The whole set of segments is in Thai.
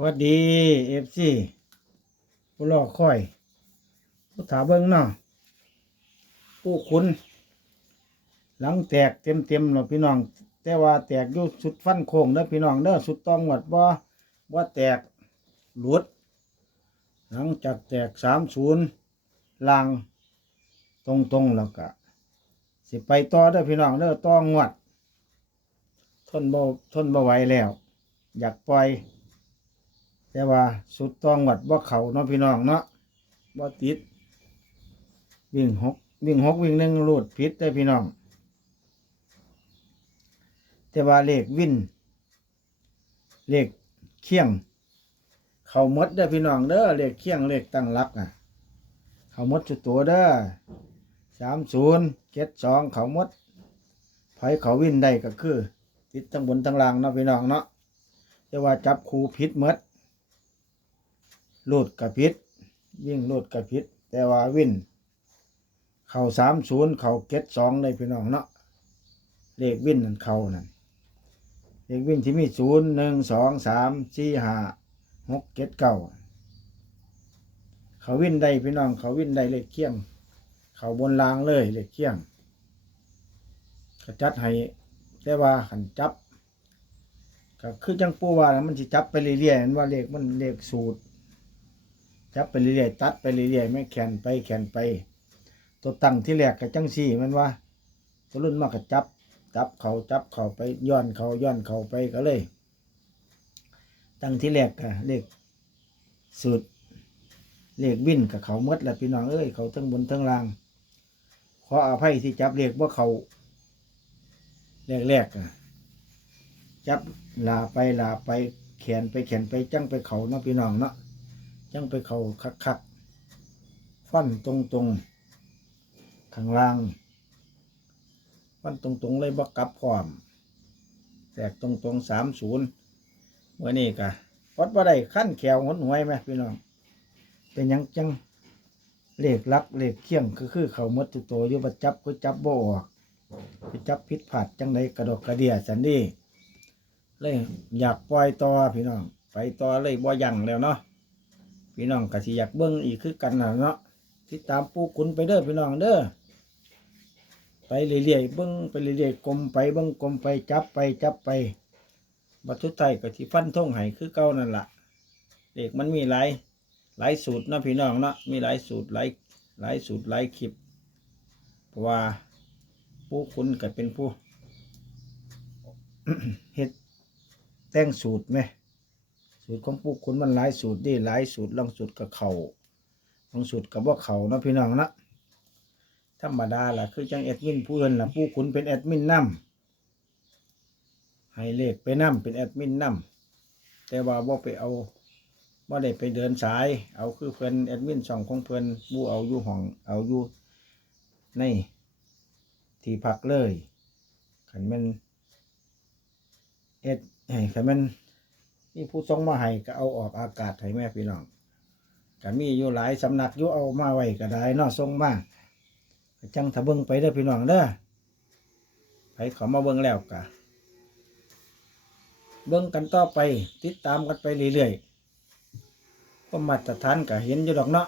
วัสดีเอฟซีผู้รอคอยผู้ถาเบิ้งเนาะผู้คุณหลังแตกเต็มเต็มๆเนาะพี่น้อง แต่ว่าแตกอยู่สุดฟันโค้งเด้อพี่น้องเด้อสุดต้องหวัดบ่บ่แตกหลุด หลังจากแตกสามศูนย์ลางตรงตรงๆแล้วก็สิไปต่อเด้อพี่น้องเด้อต่องวด ทนบ่ทนบ่ไหวแล้ว อยากปล่อย แต่ว่าสุดต้องหวัดบ่าเขาเนาะพี่น้องเนาะบ่ติด วิ่งหกวิ่งหกวิ่งหนึ่งรูดผิดได้พี่น้อง แต่ว่าเลขวิ่นเลขเคียง เขามดได้พี่น้องเด้อเลขเคียงเลขตั้งรักอะ เขามดจุดตัวเด้อสามศูนย์เจ็ดสองเขามดไผเขาวิ่นได้ก็คือติดทั้งบนทั้งล่างเนาะพี่น้องเนาะแต่ว่าจับคูผิดหมด โลดกับพิษวิ่งโลดกับพิษแต่ว่าวิ่นเข่าสามศูนย์เข่าเก็ดสองเลยพี่น้องเนาะเลขวิ่นนั่นเข่านั่นเลขวิ่นที่มีศูนย์หนึ่งสองสามสี่ห้าหกเก็ดเก้าเขาวิ่นได้พี่น้องเขาวิ่นได้เลขเคียง เขาบนรางเลยเลขเคียงก็จัดให้แต่ว่าขันจับก็คือจังปูว่ามันสิจับไปเรื่อยๆมันว่าเลขมันเลขสูตร จับไปเรื่อยๆตัดไปเรื่อยๆไม่แขนไปแขนไป ตัวตั้งที่แรกกับจังสี่มันว่าตัวรุ่นมากกับจับ จับเขาจับเขาไปย้อนเขาย้อนเขาไปก็เลย ตั้งที่แรกกับเลขสูตรเลขวิ่นกับเขาหมดแล้วพี่น้องเอ้ยเขาทั้งบนทั้งล่าง ขออภัยที่จับเลขว่าเขาแรกๆอะจับลาไปลาไปแขนไปแขนไปจังไปเขาเนาะพี่น้องเนาะ จังไปเขาคักคักๆฟันตรงตรงๆข้างล่าง ฟันตรงตรงๆเลยบักกลับพร้อม แตกตรงตรงสามศูนย์เมื่อนี้กะวัดว่าได้ขั้นแขวหนหวยไหมพี่น้องเป็นยังจังเหลขลักเหลขเคียงคือคือเขามดตุโตอยู่ประจับคือจับบ่ออกไปจับพิษผาดจังไดกระดกกระเดียสันดีเลยอยากปล่อยต่อพี่น้องไปต่อเลยบ่ยังแล้วเนาะ พี่น้องก็สิอยากเบิ่งอีกคือกันนะเนาะติดตามปูคุณไปเด้อพี่น้องเด้อไปเรื่อยๆเบิ่งไปเรื่อยๆกลมไปเบิ่งกลมไปจับไปจับไปบัดทุดท้ายก็สิฟันท่งให้คือเก่านั่นล่ะเด็กมันมีหลายหลายสูตรนะพี่น้องเนาะมีหลายสูตรหลายหลายสูตรหลายคลิป เพราะว่าปูคุณก็เป็นผู้เฮ็ดแต่งสูตรไหม สูตรของพวกคุณมันหลายสูตรดิหลายสูตรลองสูตรกับเขาบางสูตรกับว่าเขาเนาะพี่น้องนะธรรมดาล่ะคือจังแอดมินผู้อื่นล่ะผู้คุณเป็นแอดมินนำให้เลขไปนำเป็นแอดมินนำแต่ว่าว่าไปเอาว่าได้ไปเดินสาย เอาคือเพื่อนแอดมินช่องของเพื่อนบูเอาอยู่ห้องเอาอยู่ในที่พักเลยขันมันเอ็ดให้ขันมัน นี่ผู้ส่งมาให้ก็เอาออกอากาศให้แม่พี่น้องก็มีอยู่หลายสำนักอยู่เอามาไว้ก็ได้นอส่งมากจังถ้าเบิงไปเด้อพี่น้องเด้อไปขามาเบิงแล้วกะเบิงกันต่อไป ติดตามกันไปเรื่อยๆก็มาตรฐานก็เห็นอยู่ดอกเนาะ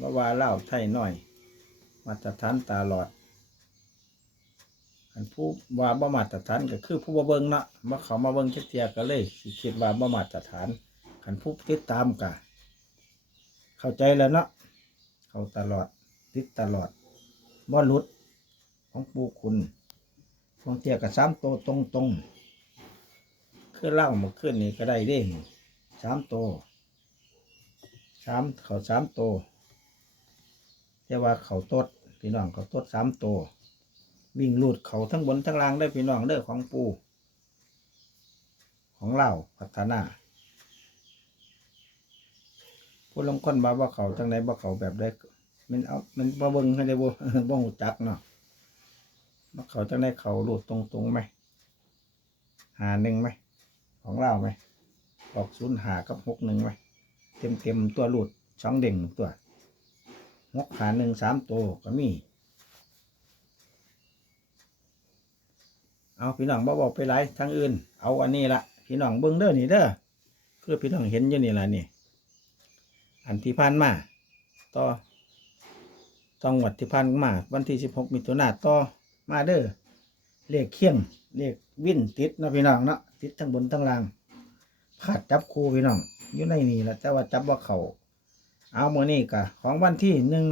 ว่าว่าเล่าไทยน้อย มาตรฐานตาหลอด อันผู้ว่าบ่มาตรฐานก็คือผู้บ่เบิ่งเนาะมาเขามาเบิ่งจักเทียก็เลยสิคิดว่าบ่มาตรฐานคันผู้ติดตามก็เข้าใจแล้วเนาะเข้าตลอดติดตลอดบ่หลุดของปู่คุณบางเทียก็สามโตตรงตรงๆคือเล่ามาขึ้นนี่ก็ได้เด้สามโตสามเขาสามโตวแต่ว่าเขาตดพี่น้องเขาตดสามโต วิ่งลูดเขาทั้งบนทั้งล่างได้พี่น้องเด้อของปูของเราพัฒนาผู้ลงคนมาว่าเขาจังไหนว่าเขาแบบได้มันเอามันบ่เบิ่งให้ได้บ่บ่หูจักเนาะว่าเขาจังไหนเขาลูดตรงตรงไหมหาหนึ่งไหมของเราไหมออกศูนย์หากับหกหนึ่งไหมเต็มเต็มตัวลูดสองเด่งตัวหกหาหนึ่งสามตัวก็มี เอาพี่น้องบ่บอกไปหลายทางอื่น เอาอันนี้ละพี่น้องเบิ้งเด้อนี่เด้อคือพี่น้องเห็นอยู่นี่ละนี่ อันที่ผ่านมาต่อต้องวัดที่ผ่านมาวันที่สิบหกมิถุนาต่อมาเด้อเลขเคียงเลขวิ่นติดนะพี่น้องเนาะติดทั้งบนทั้งล่างพาดจับคู่พี่น้องอยู่ในนี่ละแต่ว่าจับว่าเขาเอาโมอนี่กะของวันที่หนึ่ง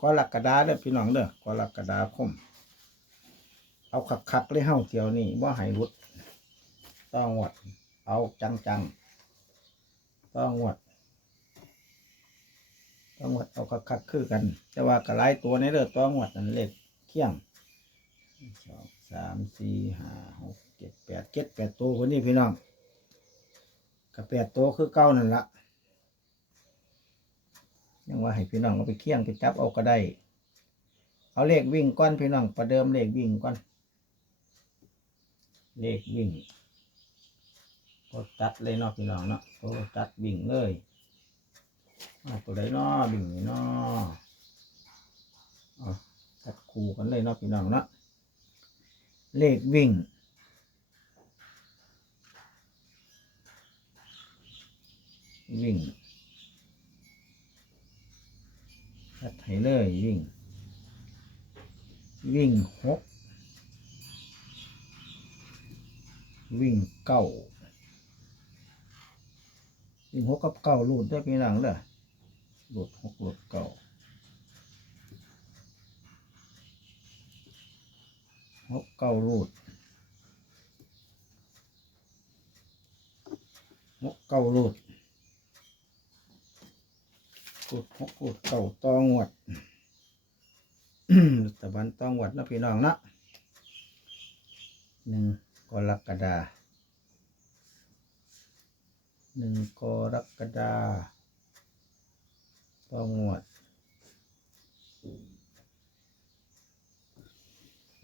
กรกฎาเด้อพี่น้องเด้อกรกฎาคม เอาคักๆเลยเฮาเที่ยวนี่ว่าให้รุดต้องวัดเอาจังๆต้องวัดต้องวัดเอาคักๆคือกัน แต่ว่ากระไรตัวในเด้อต้องวัดนั่นเลขเที่ยงสองสามสี่ห้าหกเจ็ดแปดเจ็ดแปดตัวคนนี้พี่น้องกับแปดตัวคือเก้านั่นละยังว่าให้พี่น้องเอาไปเคี่ยงไปจับเอาก็ได้ เอาเลขวิ่งก้อนพี่น้องประเดิมเลขวิ่งก้อน เลขวิ่งโอ้จัดเลยเนาะพี่น้องเนาะโอ้จัดวิ่งเลยเอาตัวไหนเนาะวิ่งนี่เนาะเอาจัดคู่กันเลยเนาะพี่น้องเนาะเลขวิ่งวิ่งจัดให้เลยวิ่ง วิ่งหก วิ่งเก้าวิ่งหกกับเก้าลูดได้พี่น้องเด้อลูดหกลูดเก้าหกเก้าลูดหกเก้าลูดลูดหกลูดเก้าตองวัดรัฐบาลตองวัดนาะพี่น้องนะหนึ่ง กรกฎาหนึ่งกรกฎาต้องงวด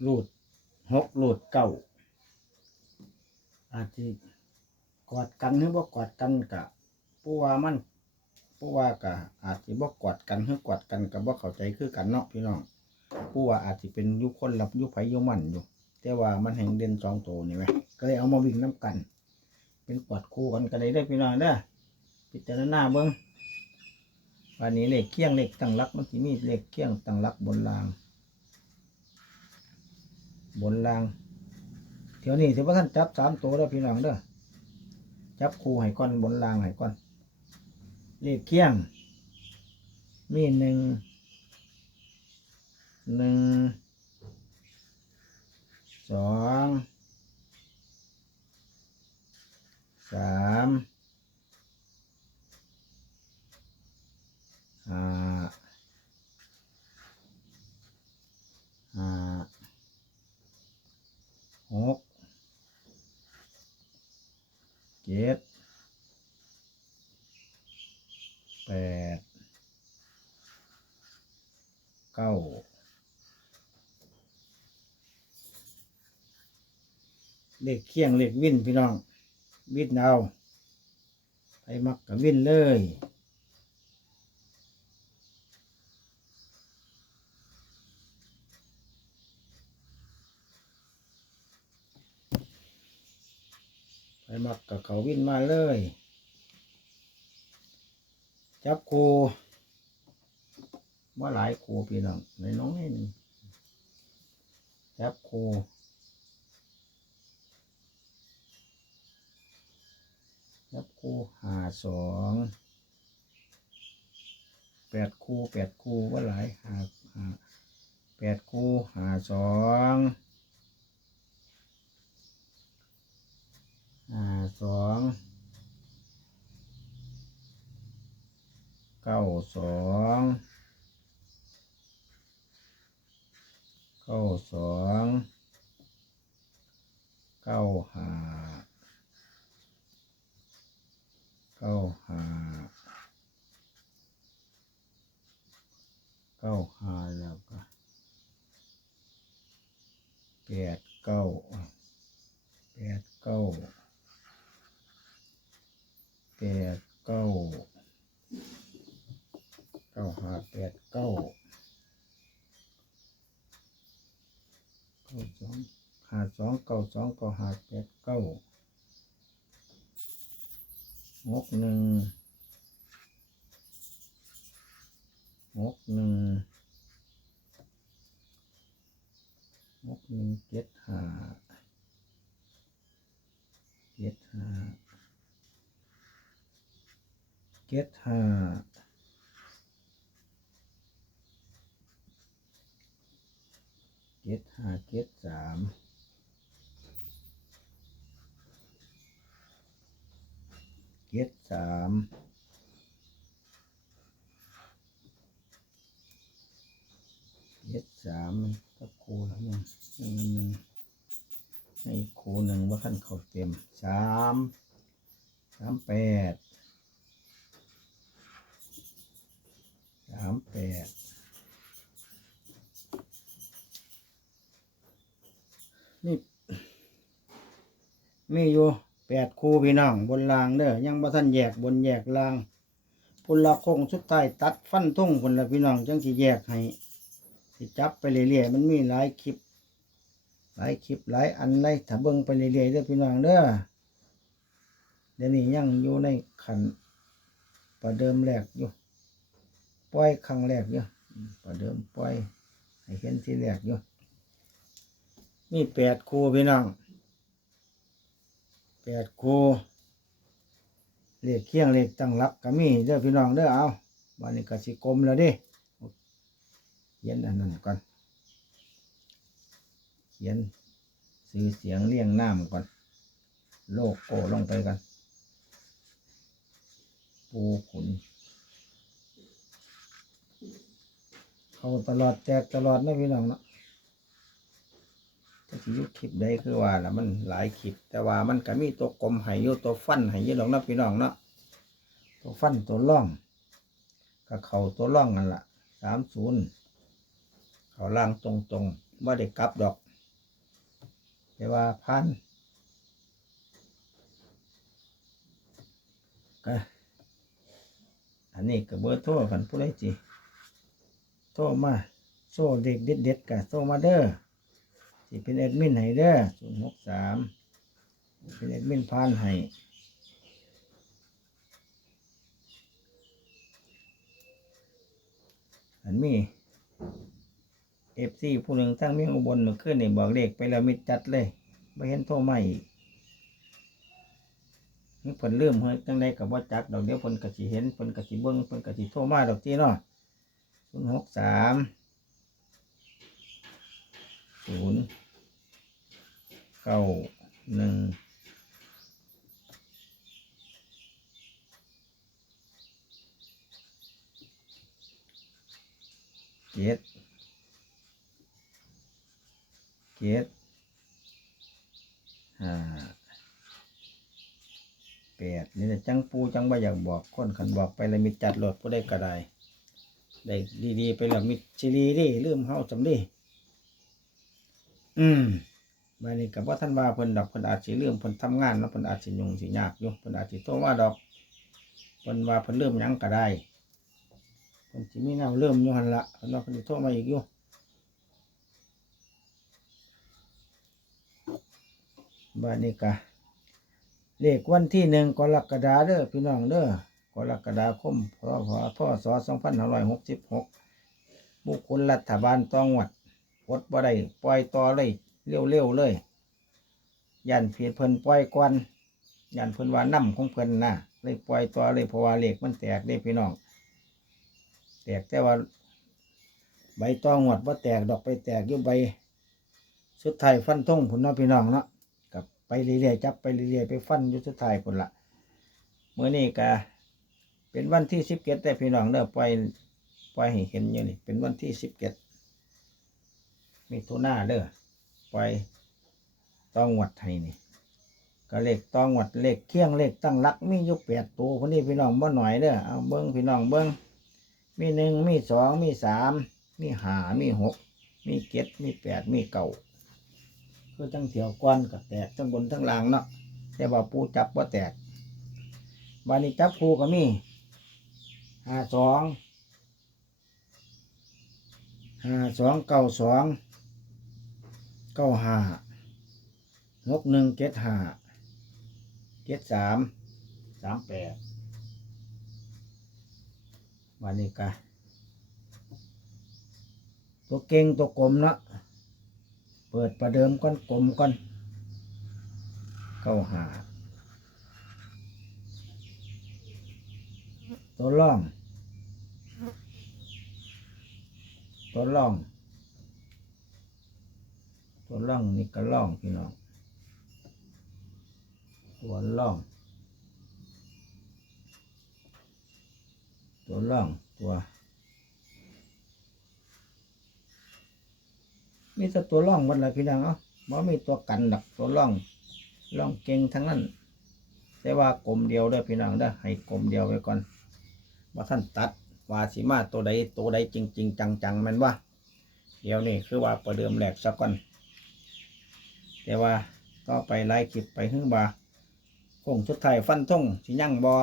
รูดหกรูดเก้าอาจจะกอดกันหรือบ่กอดกันกะผู้ว่ามันผู้ว่ากะอาจจะบ่กอดกันหรือกอดกันกับบ่เข้าใจคือกันเนาะพี่น้องผู้ว่าอาจจะเป็นยุคนรับยุไผยุมันอยู่ แต่ว่ามันแห่งเด่นสองตัวนี่ไหมก็เลยเอามาวิ่งน้ำกัน เป็นกอดคู่กันก็เลยได้พี่น้องเด้อพิจารณาเบิ้งวันนี้เลขเคียงเลขตั้งรักมันสิมีเลขเคียงตั้งรักบนราง บนรางเที่ยวนี้ถือว่าท่านจับสามตัวแล้วพี่น้องเด้อจับคู่ให้ก้อนบนรางให้ก้อน เลขเคียง มีหนึ่งหนึ่ง สองสามห้าห้าหกเจ็ดแปดเก้า เลขเคียงเลขวินพี่น้อง วินเอาไปมักกับวินเลยไปมักกับเขาวินมาเลย จับคูว่าหลายคูพี่น้องน้อยๆหนึ่งจับคู ยับคู่หาสองแปดคู่แปดคู่ว่าหลายหาหาแปดคู่หาสองหาสองเก้าสองเก้าสองเก้าหา เก้าห้าเก้าห้าแล้วก็แปดเก้าแปดเก้าแปดเก้าเก้าห้าแปดเก้าเก้าสองห้าสองเก้าสองเก้าห้าแปดเก้า หกหนึ่งหกหนึ่งหกหนึ่งเจ็ดห้าเจ็ดห้าเจ็ดห้าเจ็ดห้าเจ็ดสาม เจ็ดสามเจ็ดสามก็คูแล้วนี่ยหนึ่งหนึ่งในคูหนึ่งว่าขั้นเขาเต็มสามสามแปดสามแปดนี่มีอยู่ แปดคู่พี่น้องบนรางเด้อยังบ่ทันแยกบนแยกรางพุ่นละคงสุดท้ายตัดฟันทุ่งพุ่นละพี่น้องจังสิแยกให้สิจับไปเรื่อยๆมันมีหลายคลิป หลายคลิปหลายอันหลายถ้าเบิ่งไปเรื่อยๆเด้อพี่น้องเด้อเดี๋ยวนี้ยังอยู่ในขันประเดิมแรกอยู่ปล่อยครั้งแรกอยู่ประเดิมปล่อยให้เห็นที่แรกอยู่มีแปดคู่พี่น้อง แปดคูเลขเคียงเลขตั้งรับก็มีเด้อพี่น้องเด้อเอาวันนี้ก็สิกลมแล้วดิเขียนอันนั้นก่อน เขียนสื่อเสียงเรียงน้ำก่อน โลกโก้ลงไปกัน ปูขุน เขาตลอดแจกตลอดนะพี่น้องเนาะ สิยุคลิปได้คือว่าละมันหลายคลิป แต่ว่ามันก็มีตัวกลมห้อยู่ตัวฟันห้อยู่หรอกเนะพี่น้องเนาะตัวฟันตัวล่องก็เขาตัวล่องนั่นละสามศูนย์เขาล่างตรงตรงว่าได้กลับดอกแต่ว่าพันก็อันนี้ก็เบอร์โทรกันผู้ใดจีโทรมาโซ่เด็กเด็ดเด็ดๆกะโทรมาเด้อ สิเป็นแอดมินให้เด้อศูนย์หกสามเป็นแอดมินพานให้อันมีเอฟซีผู้หนึ่งทั้งเมียงอุบลมื่อคืนนี่บอกเลขไปแล้วมิดจัดเลยไม่เห็นโทรมาอีกนี่เพิ่มเฮ้ยจังไดกับว่าจักดอกเดียวเพิ่นกะสิเห็นเพิ่นกะสิเบิ่งเพิ่นกะสิโทรมาดอกจีเนาะศูนย์หกสามศูนย์ เก้าหนึ่งเจ็ดเจ็ดห้าแปดนี่แหละจังปูจังว่อยากบอกคนขันบอกไปแล้วมีจัดรถผู้ได้ก็ได้ได้ดีๆ ไปแล้วมีชิลีดิลืมเฮาจำดิอืม บัดนี้กับว่าท่านว่าเพิ่นดอกเพิ่นอาจสิลืมเพิ่นทำงานเนาะเพิ่นอาจสิยุ่งสิยากอยู่เพิ่นอาจสิโทรมาดอกเพิ่นว่าเพิ่นลืมหยังก็ได้เพิ่นสิมีแนวลืมอยู่หั่นละเพิ่นว่าเพิ่นสิโทรมาอีกอยู่บัดนี้กะเลขวันที่หนึ่งกรกฎาเด้อพี่น้องเด้อกรกฎาคมพศพศสองพันห้าร้อยหกสิบหกบุคคลรัฐบาลต้องวัดอดบ่ได้ปล่อยต่อเลย เร็วๆเลยยันเพียเพิ่นปล่อยก่อนยันเพิ่นว่าน้ำของเพิ่นนะเลยปล่อยต่อเลยเพราะว่าเหล็กมันแตกได้พี่น้อง แตกแต่ว่าใบตองหวดว่าแตกดอกไปแตกอยู่ใบสุดท้ายฟันทงผุนเนาะพี่น้องเนาะกับไปเรื่อยๆจับไปเรื่อยๆไปฟันอยู่สุดท้ายผลละเมื่อนี้ก็เป็นวันที่สิบเจ็ดแต่พี่น้องเด้อปล่อยปล่อยให้เห็นอยู่นี่เป็นวันที่สิบเจ็ดมีตัวหน้าเด้อ ปล่อยต้องวัดให้นี่ก็เลขต้องวัดเลขเคียงเลขตั้งหลักมียู่แปดตัวคนนี้พี่น้องบ่หน่อยเด้อเอาเบิ้งพี่น้องเบิ้งมีหนึ่งมีสองมีสามมีห้ามีหกมีเจ็ดมีแปดมีเก้าคือทั้งเถียวก้อนก็แตกทั้งบนทั้งล่างเนาะแต่ว่าปูจับว่าแตกบานี้จับปูก็มีห้าสองห้าสองเก้าสอง เก้าห้าหกหนึ่งเจ็ดห้าเจ็ดสามสามแปดวันนี้กะตัวเก่งตัวกลมเนาะเปิดประเดิมก้อนกลมก้อนเก้าหาตัวล่อง ตัวล่อง ตัวล่องนี่ก็ล่องพี่น้อง ตัวล่อง ตัวล่องตัวมีแต่ตัวล่องหมันเลยพี่น้องเนาบ่มีตัวกันหลักตัวล่องล่องเก่งทั้งนั้น แต่ว่ากลมเดียวเด้อพี่น้องเด้อให้กลมเดียวไว้ก่อนว่าท่านตัดว่าสิมาตัวใดตัวใดจริงจริงๆจังๆแมันว่า เดี๋ยวนี่คือว่าประเดิมแหลกสักก่อน แต่ว่าก็ไปไล่คลิปไปหึ่งบาคงชุดไทยฟันทงสิยั่งบอ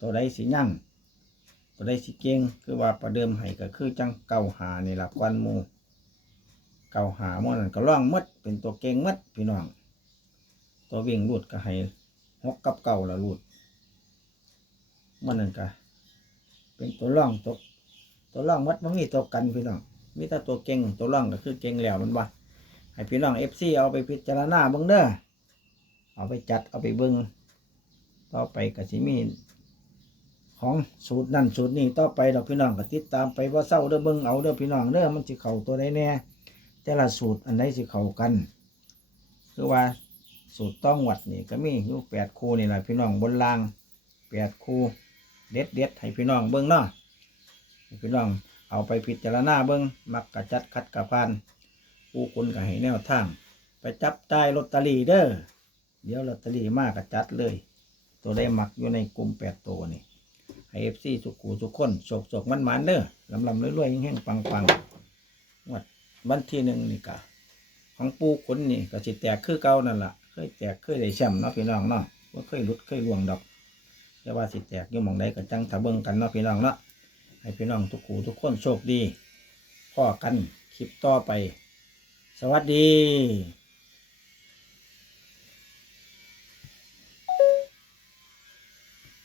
ตัวใดสิยั่งตัวใดสิเก่งคือว่าประเดิมให้ก็คือจังเก่าหาในี่ละกวันมูเก่าหามอนั่นก็ล่องหมดเป็นตัวเก่งหมดพี่น้อง ตัววิ่งรูดก็ให้หกกับเก่าละรูดมันนั่นก็เป็นตัวล่องตัวตัวล่องหมดมันมีตัวกันพี่น้องมีแต่ตัวเก่งตัวร่องก็คือเก่งแล้วมันว่ ให้พี่น้องเอฟซีเอาไปพิจารณาเบิ่งเด้อเอาไปจัดเอาไปเบิ่งต่อไปก็สิมีของสูตรนั่นสูตรนี้ต่อไปเราพี่น้องก็ติดตามไปว่าเศร้าเด้อเบิ่งเอาเด้อพี่น้องเด้อมันสิเข้าตัวใดแน่แต่ละสูตรอันใดสิเข้ากัน คือว่าสูตรต้องวัดนี่ก็มีอยู่แปดคู่นี่แหละพี่น้องบนรางแปดคู่เด็ดเด็ดๆให้พี่น้องเบิ่งเนาะพี่น้องเอาไปพิจารณาเบิ้งมักกะจัดคัดกะพาน ผู้คนก็ให้แนวทาง ไปจับจ่ายลอตเตอรี่เด้อเดี๋ยวลอตเตอรี่มากกะจัดเลย ตัวได้หมักอยู่ในกลุ่มแปดตัวนี่ให้เอฟซีสุกูสุกคนโศกโศกมันมันเด้อลำลำรวยๆแห้งๆปังปังๆวัดวันที่หนึ่งนี่กะของปูคนนี่ก็สิแตกคือเก่านั่นล่ะเคยแตกเคยได้แชมป์เนาะพี่น้องเนาะว่าเคยลุดเคยลวงดอกแต่ว่าสิแตกอยู่หมองใดก็จังทะเบิงกันเนาะพี่น้องเนาะให้พี่น้องทุกคู่ทุกคนโชคดีพ่อกันคลิปต่อไป สวัสดี